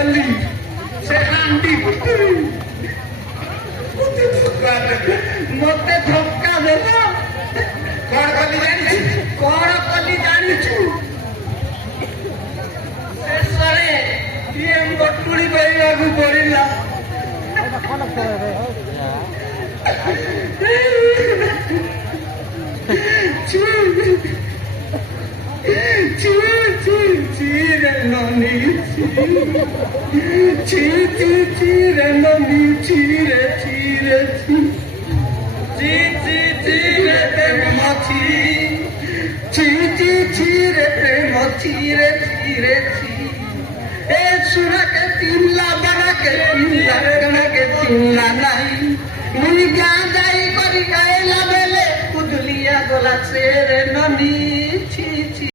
गली से आंटी मते धक्का देला कौन कली जानी शेषे ये बटुड़ी पाइबाकू पड़िला रे ननी रे ननी रे रे ए सुना के तिमला बना के तिमला नहीं मुनी गां जाई करी आइला बेले कुदलिया गोला से रे ननी